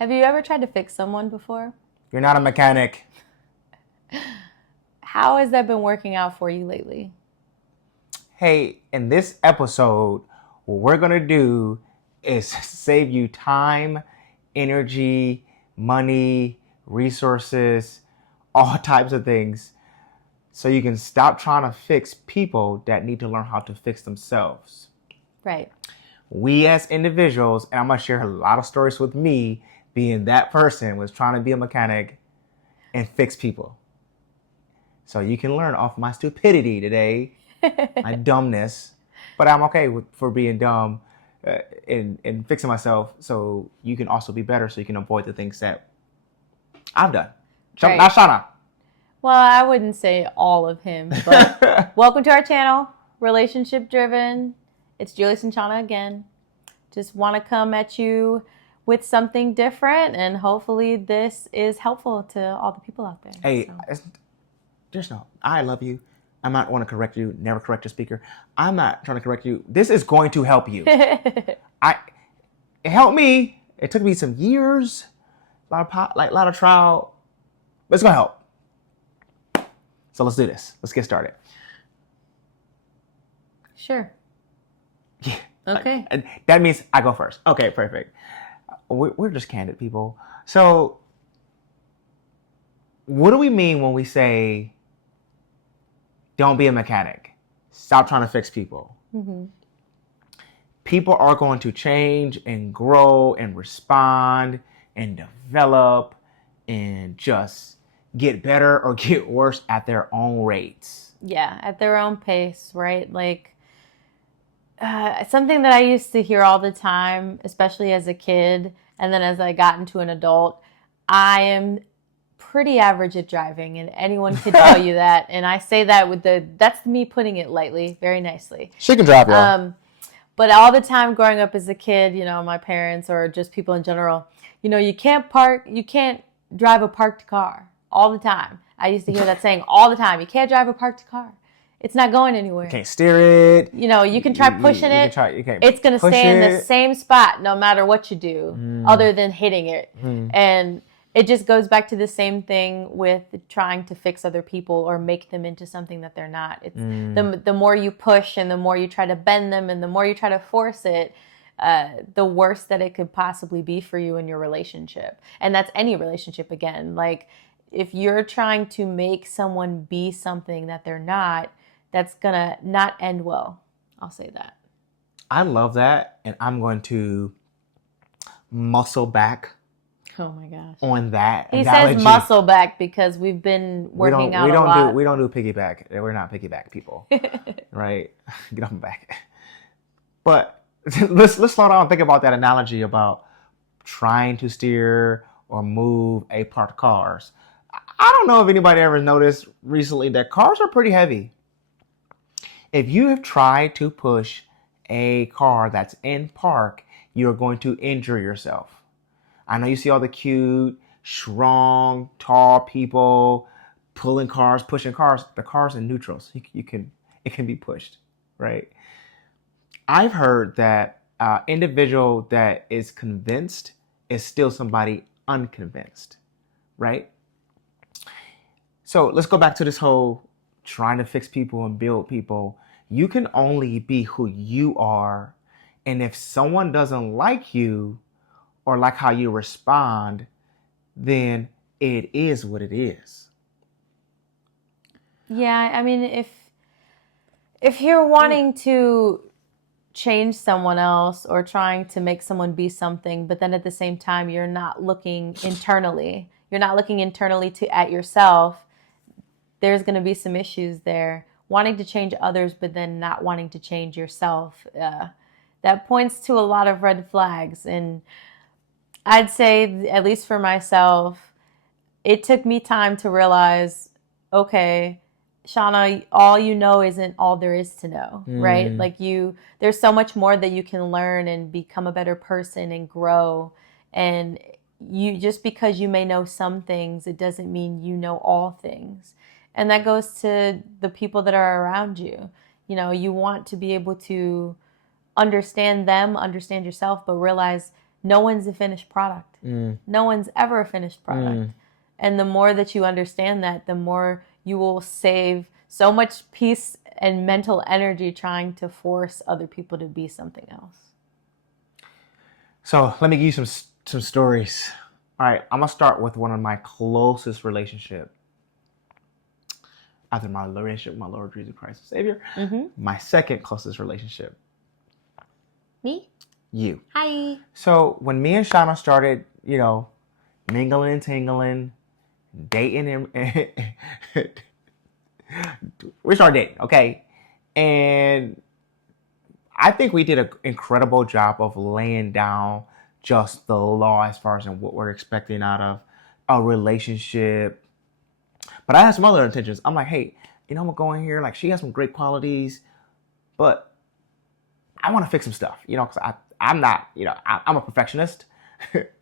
Have you ever tried to fix someone before? You're not a mechanic. How has that been working out for you lately? Hey, in this episode, what we're going to do is save you time, energy, money, resources, all types of things so you can stop trying to fix people that need to learn how to fix themselves. Right. We as individuals, and I'm going to share a lot of stories with me being that person was trying to be a mechanic and fix people. So you can learn off my stupidity today, my dumbness, but I'm okay for being dumb and fixing myself so you can also be better so you can avoid the things that I've done. Right. Not Shauna. Well, I wouldn't say all of him, but welcome to our channel, Relationship Driven. It's Julius and Shauna again. Just want to come at you with something different, and hopefully this is helpful to all the people out there. Hey, just know, I love you. I'm not want to correct you. Never correct a speaker. I'm not trying to correct you. This is going to help you. It helped me. It took me some years, a lot of trial, but it's gonna help. So let's do this. Let's get started. Sure. Yeah. Okay. That means I go first. Okay, perfect. We're just candid people. So, what do we mean when we say, don't be a mechanic? Stop trying to fix people. Mm-hmm. People are going to change and grow and respond and develop and just get better or get worse at their own rates. Yeah, at their own pace, right? Like, something that I used to hear all the time, especially as a kid, and then as I got into an adult, I am pretty average at driving, and anyone could tell you that. And I say that that's me putting it lightly, very nicely. She can drive, y'all. But all the time growing up as a kid, my parents or just people in general, you can't drive a parked car all the time. I used to hear that saying all the time. You can't drive a parked car. It's not going anywhere. You can't steer it. You can try pushing it. It's going to stay in the same spot no matter what you do, other than hitting it. And it just goes back to the same thing with trying to fix other people or make them into something that they're not. It's the more you push and the more you try to bend them and the more you try to force it, the worse that it could possibly be for you in your relationship. And that's any relationship again. Like, if you're trying to make someone be something that they're not, that's going to not end well. I'll say that. I love that. And I'm going to muscle back. Oh my gosh. On that. He says muscle back because we've been working out a lot. We don't do piggyback. We're not piggyback people. Right? Get off my back. But let's slow down and think about that analogy about trying to steer or move a parked cars. I don't know if anybody ever noticed recently that cars are pretty heavy. If you have tried to push a car that's in park, you're going to injure yourself. I know you see all the cute, strong, tall people pulling cars, pushing cars. The car's in neutral, so it can be pushed, right? I've heard that individual that is convinced is still somebody unconvinced, right? So let's go back to this whole trying to fix people and build people. You can only be who you are. And if someone doesn't like you or like how you respond, then it is what it is. Yeah, I mean, if you're wanting to change someone else or trying to make someone be something, but then at the same time, you're not looking internally at yourself, there's going to be some issues there. Wanting to change others, but then not wanting to change yourself. That points to a lot of red flags. And I'd say, at least for myself, it took me time to realize, okay, Shauna, all you know isn't all there is to know, right? Like there's so much more that you can learn and become a better person and grow. And just because you may know some things, it doesn't mean you know all things. And that goes to the people that are around you. You want to be able to understand them, understand yourself, but realize no one's a finished product. No one's ever a finished product. And the more that you understand that, the more you will save so much peace and mental energy trying to force other people to be something else. So let me give you some stories. All right, I'm gonna start with one of my closest relationship. After my relationship with my Lord Jesus Christ and Savior, my second closest relationship. Me? You. Hi. So when me and Shauna started, mingling and tingling, dating, and we started dating, okay? And I think we did an incredible job of laying down just the law as far as what we're expecting out of a relationship. But I had some other intentions. I'm like, hey, I'm gonna go in here. Like, she has some great qualities, but I want to fix some stuff, because I'm not, I'm a perfectionist,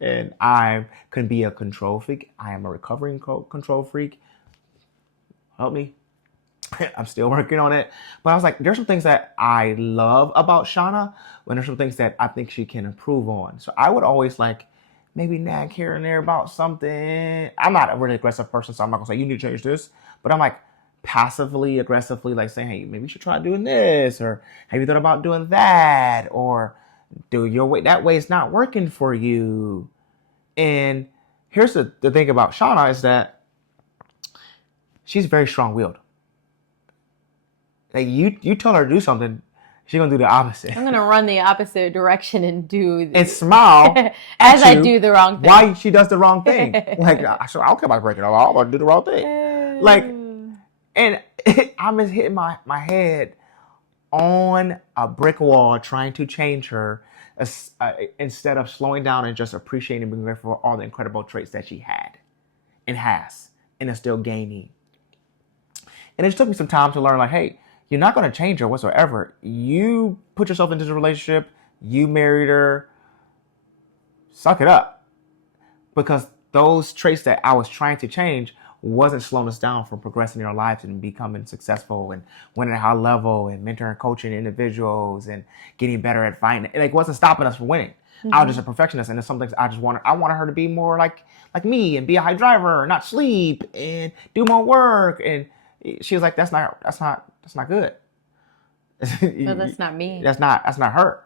and I can be a control freak. I am a recovering control freak. Help me. I'm still working on it. But I was like, there's some things that I love about Shauna, and there's some things that I think she can improve on. So I would always maybe nag here and there about something. I'm not a really aggressive person, so I'm not gonna say you need to change this. But I'm passively, aggressively, saying, hey, maybe you should try doing this, or have you thought about doing that, or do your way. That way it's not working for you. And here's the thing about Shauna is that she's very strong-willed. Like you tell her to do something, she's gonna do the opposite. I'm gonna run the opposite direction and do and smile as I do the wrong thing. Why she does the wrong thing? I don't care about breaking the law. I'm gonna do the wrong thing. And I'm just hitting my head on a brick wall trying to change her, instead of slowing down and just appreciating and being grateful for all the incredible traits that she had and has and is still gaining. And it just took me some time to learn, hey, you're not going to change her whatsoever. You put yourself into this relationship. You married her. Suck it up. Because those traits that I was trying to change wasn't slowing us down from progressing in our lives and becoming successful and winning at a high level and mentoring and coaching individuals and getting better at finding. It wasn't stopping us from winning. I was just a perfectionist, and there's some things I wanted her to be more like me and be a high driver, not sleep and do more work. And she was like, that's not good. No, that's not me. That's not her,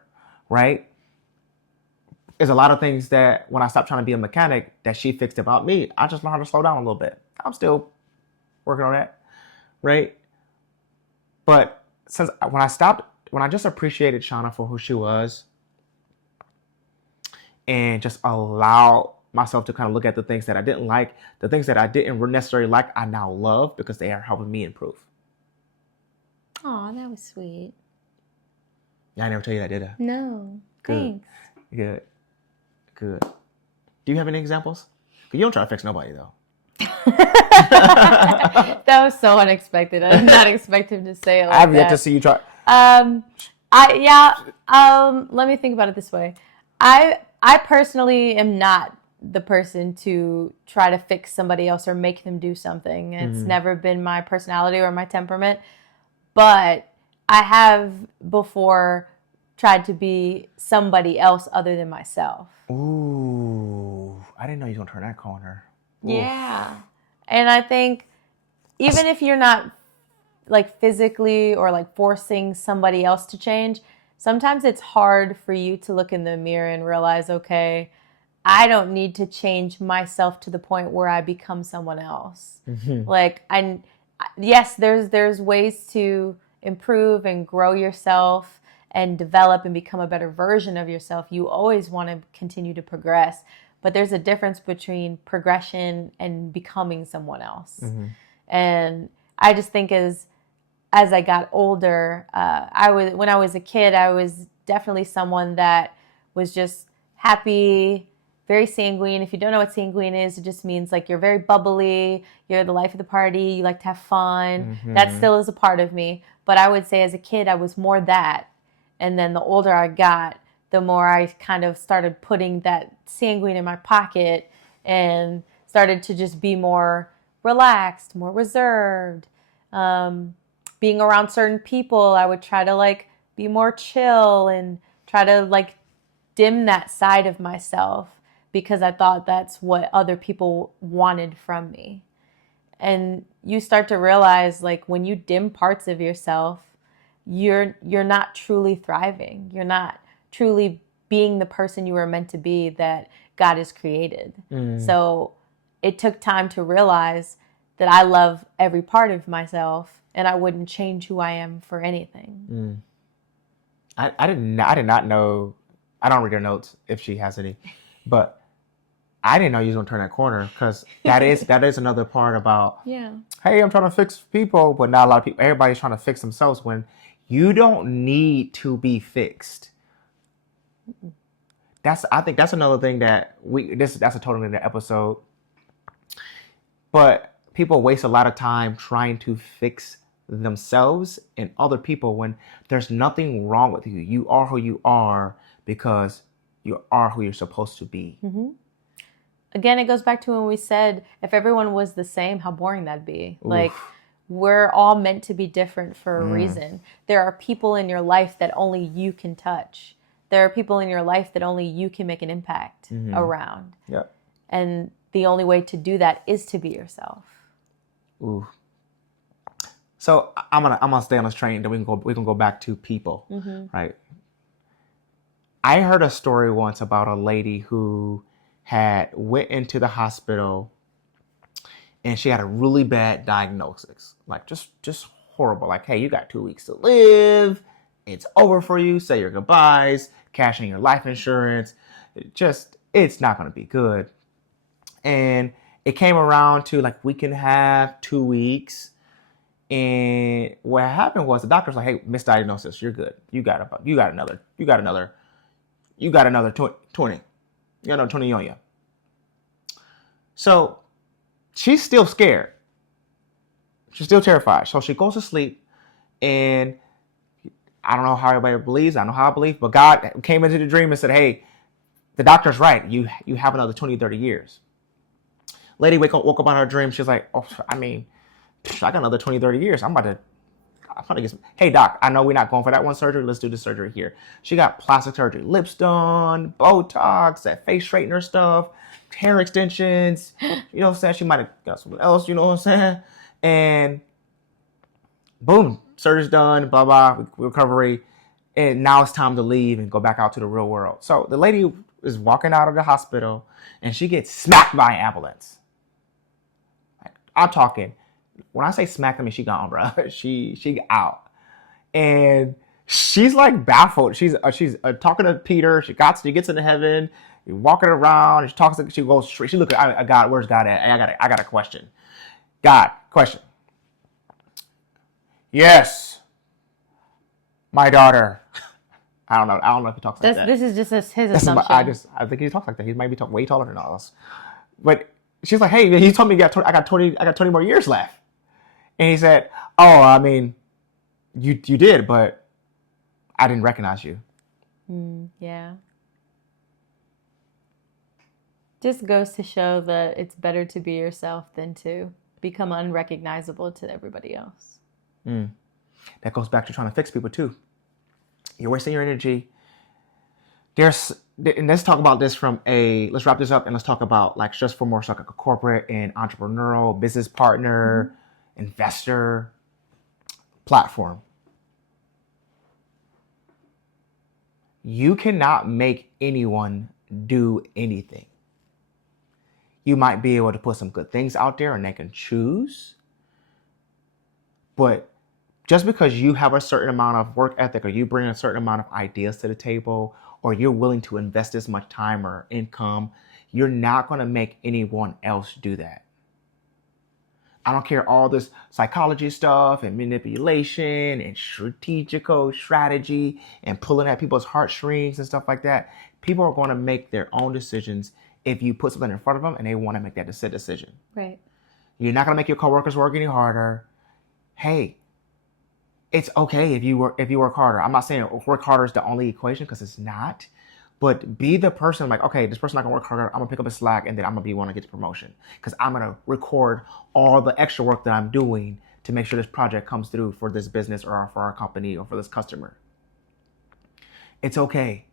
right? There's a lot of things that when I stopped trying to be a mechanic that she fixed about me, I just learned how to slow down a little bit. I'm still working on that, right? But when I just appreciated Shauna for who she was and just allow myself to kind of look at the things that I didn't like, the things that I didn't necessarily like, I now love because they are helping me improve. Aw, that was sweet. Yeah, I never tell you that, did I? No. Good. Thanks. Good. Do you have any examples? You don't try to fix nobody, though. That was so unexpected. I did not expect him to say it like that. I've yet to see you try. Let me think about it this way. I personally am not the person to try to fix somebody else or make them do something. It's never been my personality or my temperament. But I have before tried to be somebody else other than myself. Ooh, I didn't know you were going to turn that corner. Oof. Yeah. And I think even if you're not physically or forcing somebody else to change, sometimes it's hard for you to look in the mirror and realize, okay, I don't need to change myself to the point where I become someone else. Mm-hmm. Yes, there's ways to improve and grow yourself and develop and become a better version of yourself. You always want to continue to progress, but there's a difference between progression and becoming someone else. Mm-hmm. And I just think as I got older, when I was a kid, I was definitely someone that was just happy, very sanguine. If you don't know what sanguine is, it just means you're very bubbly, you're the life of the party, you like to have fun. Mm-hmm. That still is a part of me. But I would say as a kid, I was more that. And then the older I got, the more I kind of started putting that sanguine in my pocket and started to just be more relaxed, more reserved. Being around certain people, I would try to be more chill and try to dim that side of myself. because I thought that's what other people wanted from me. And you start to realize, like, when you dim parts of yourself, you're not truly thriving. You're not truly being the person you were meant to be that God has created. So it took time to realize that I love every part of myself and I wouldn't change who I am for anything. I did not know. I don't read her notes if she has any, but I didn't know you was gonna turn that corner, because that is another part about, Yeah. hey, I'm trying to fix people, but not a lot of people. Everybody's trying to fix themselves when you don't need to be fixed. I think that's another thing that that's a totally different episode. But people waste a lot of time trying to fix themselves and other people when there's nothing wrong with you. You are who you are because you are who you're supposed to be. Again, it goes back to when we said, if everyone was the same, how boring that'd be. Like, we're all meant to be different for a reason. There are people in your life that only you can touch. There are people in your life that only you can make an impact around. Yep. And the only way to do that is to be yourself. Ooh. So I'm gonna stay on this train. Then we can go back to people, right? I heard a story once about a lady who had went into the hospital, and she had a really bad diagnosis, like just horrible. Like, hey, you got 2 weeks to live. It's over for you. Say your goodbyes. Cash in your life insurance. It's not gonna be good. And it came around to like we can have 2 weeks. And what happened was the doctor's like, hey, misdiagnosis, you're good. You got another 20. You got another 20 on you. So she's still scared. She's still terrified. So she goes to sleep, and I don't know how everybody believes. I don't know how I believe, but God came into the dream and said, hey, the doctor's right. You have another 20, 30 years. Lady woke up out of her dream. She's like, oh, I mean, I got another 20, 30 years. I'm about to get some. Hey, doc, I know we're not going for that one surgery. Let's do the surgery here. She got plastic surgery, lips done, Botox, that face straightener stuff, hair extensions. You know what I'm saying? She might have got something else, you know what I'm saying? And boom, surgery's done, blah, blah, recovery. And now it's time to leave and go back out to the real world. So the lady is walking out of the hospital, and she gets smacked by an ambulance. I'm talking. When I say smack, I mean she gone, bro. She out, and she's like baffled. She's talking to Peter. She gets into heaven. Walking around. She talks. She goes straight. She look at God. Where's God at? I got a question. God, question. Yes, my daughter. I don't know if he talks like that. This is just his assumption. I think he talks like that. He might be way taller than us. But she's like, hey, he told me I got 20 more years left. And he said, oh, I mean, you did, but I didn't recognize you. Yeah. Just goes to show that it's better to be yourself than to become unrecognizable to everybody else. That goes back to trying to fix people too. You're wasting your energy. And let's talk about this let's wrap this up and let's talk about like just for more so like a corporate and entrepreneurial business partner, investor platform. You cannot make anyone do anything. You might be able to put some good things out there and they can choose. But just because you have a certain amount of work ethic or you bring a certain amount of ideas to the table or you're willing to invest this much time or income, you're not going to make anyone else do that. I don't care all this psychology stuff and manipulation and strategy and pulling at people's heartstrings and stuff like that. People are going to make their own decisions if you put something in front of them and they want to make that decision. Right. You're not going to make your coworkers work any harder. Hey, it's okay if you work harder. I'm not saying work harder is the only equation because it's not. But be the person like, okay, this person not gonna work harder. I'm gonna pick up a slack and then I'm gonna be one to get the promotion because I'm gonna record all the extra work that I'm doing to make sure this project comes through for this business or for our company or for this customer. It's okay.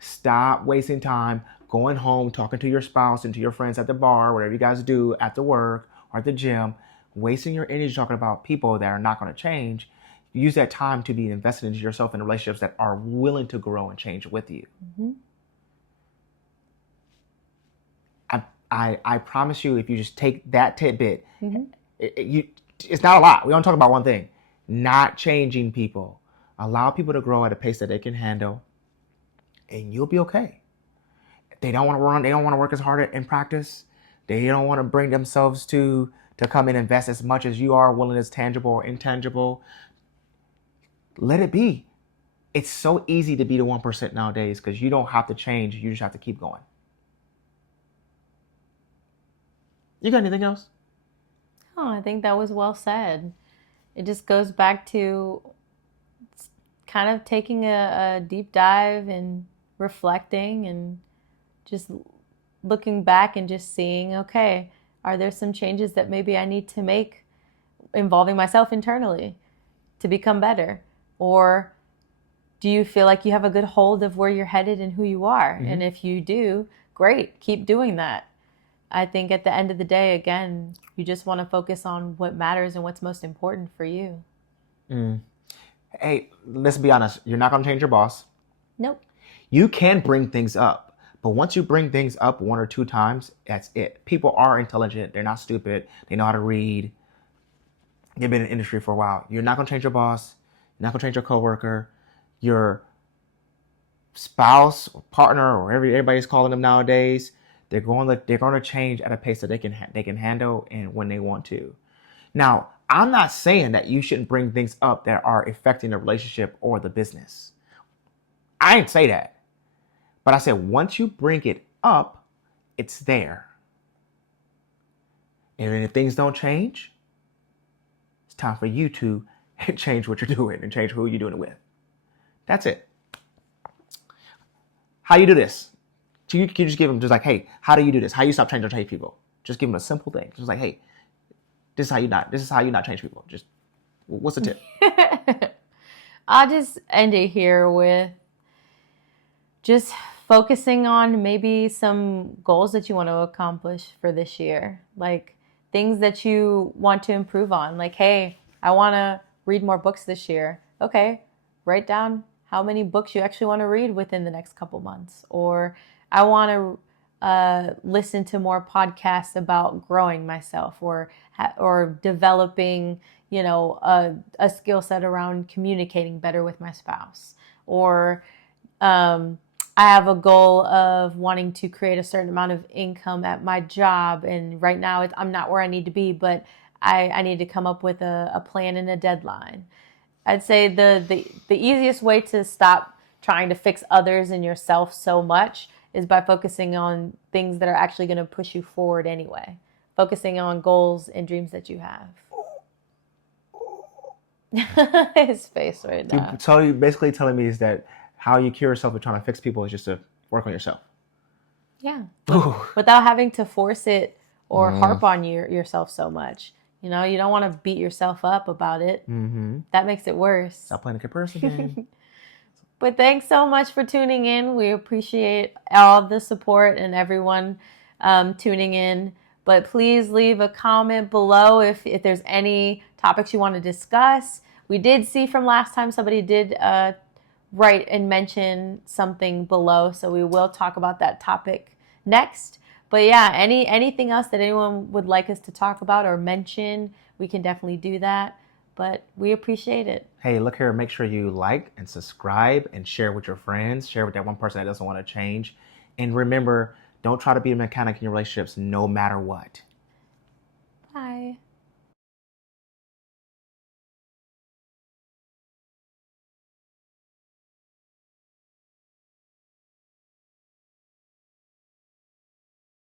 Stop wasting time going home, talking to your spouse and to your friends at the bar, whatever you guys do at the work or at the gym, wasting your energy talking about people that are not going to change. Use that time to be invested into yourself and relationships that are willing to grow and change with you. Mm-hmm. I promise you, if you just take that tidbit, Mm-hmm. it's not a lot. We don't talk about one thing. Not changing people. Allow people to grow at a pace that they can handle, and you'll be okay. They don't want to run. They don't want to work as hard in practice. They don't want to bring themselves to come and invest as much as you are, willing as tangible or intangible. Let it be. It's so easy to be the 1% nowadays because you don't have to change. You just have to keep going. You got anything else? Oh, I think that was well said. It just goes back to kind of taking a deep dive and reflecting and just looking back and just seeing, okay, are there some changes that maybe I need to make involving myself internally to become better? Or do you feel like you have a good hold of where you're headed and who you are? Mm-hmm. And if you do, great, keep doing that. I think at the end of the day, again, you just want to focus on what matters and what's most important for you. Hey, let's be honest. You're not going to change your boss. Nope. You can bring things up, but once you bring things up 1 or 2 times, that's it. People are intelligent. They're not stupid. They know how to read. They've been in the industry for a while. You're not going to change your boss. You're not going to change your coworker. Your spouse or partner or everybody's calling them nowadays. They're going to change at a pace that they can handle and when they want to. Now, I'm not saying that you shouldn't bring things up that are affecting the relationship or the business. I didn't say that. But I said once you bring it up, it's there. And then if things don't change, it's time for you to change what you're doing and change who you're doing it with. That's it. How you do this? You can just give them just like, hey, how do you do this? How you stop trying to change people? Just give them a simple thing. Just like, hey, this is how you not change people. Just what's the tip? I'll just end it here with just focusing on maybe some goals that you want to accomplish for this year. Like things that you want to improve on. Like, hey, I want to read more books this year. Okay, write down how many books you actually want to read within the next couple months. Or I want to listen to more podcasts about growing myself or developing, a skill set around communicating better with my spouse. Or I have a goal of wanting to create a certain amount of income at my job. And right now I'm not where I need to be, but I need to come up with a plan and a deadline. I'd say the easiest way to stop trying to fix others and yourself so much is by focusing on things that are actually going to push you forward anyway. Focusing on goals and dreams that you have. His face right now. You're basically telling me is that how you cure yourself of trying to fix people is just to work on yourself. Yeah. Without having to force it or harp on yourself so much. You don't want to beat yourself up about it. Mm-hmm. That makes it worse. Stop playing the comparison game. But thanks so much for tuning in. We appreciate all the support and everyone tuning in. But please leave a comment below if there's any topics you want to discuss. We did see from last time somebody did write and mention something below. So we will talk about that topic next. But yeah, anything else that anyone would like us to talk about or mention, we can definitely do that. But we appreciate it. Hey, look here. Make sure you like and subscribe and share with your friends. Share with that one person that doesn't want to change. And remember, don't try to be a mechanic in your relationships no matter what.